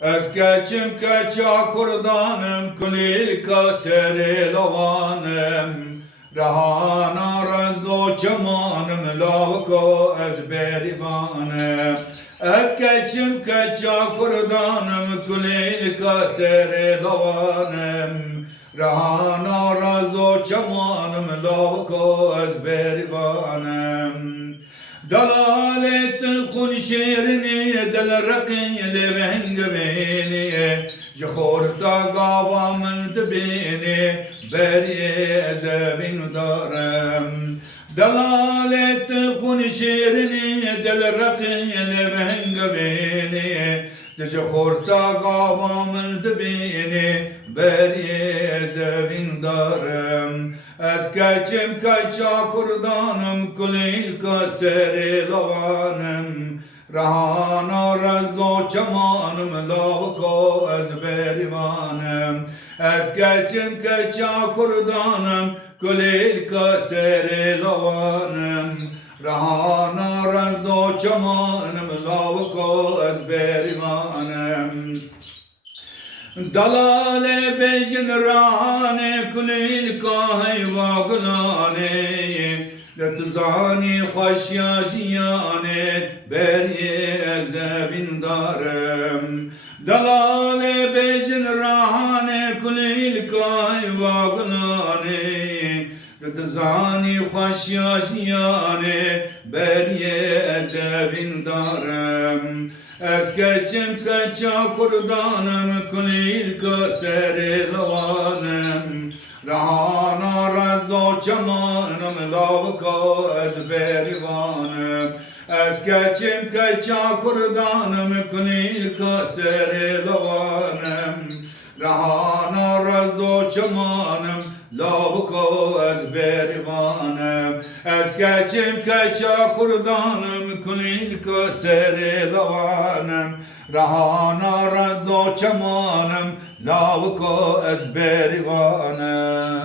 Ez keçim keça kurdanım, kulilka seri lavanım. Rahana rezo çamanım, lavko ez berivanım. Ez keçim keça kurdanım, kulilka seri lavanım. Rahana rezo çamanım, lavko ez berivanım. دلالت خون شیرنی دل رقیل بهنگ بینی جخور تا گاوا من دبینی بری زبین دارم دلالت خون شیرنی دل رقیل بهنگ بینی جخور تا گاوا من دبینی بری زبین دارم Ez keçim keça kurdanım, kulilka seri lavanım. Rahana rezo çamanım, lavko ez berivanım. Ez keçim keça kurdanım, kulilka seri lavanım. Rahana rezo çamanım, lavko ez berivanım. Dalale bejin rane kulil kahay vaglane Letzani khashiyane beri ezebin darem Dalale bejin rane kulil kahay vaglane Letzani khashiyane beri ezebin darem Ez keçim keça kurdanım, kulilka seri lavanım. Rahana rezo çamanım, lavka ez berivanım. Ez keçim keça kurdanım, kulilka seri lavanım. Rahana rezo çamanım, lavka ez berivanım. Ez keçim keça kurdanım, kulilka seri lavanım. Rahana rezo çamanım, lavka ez berivanım.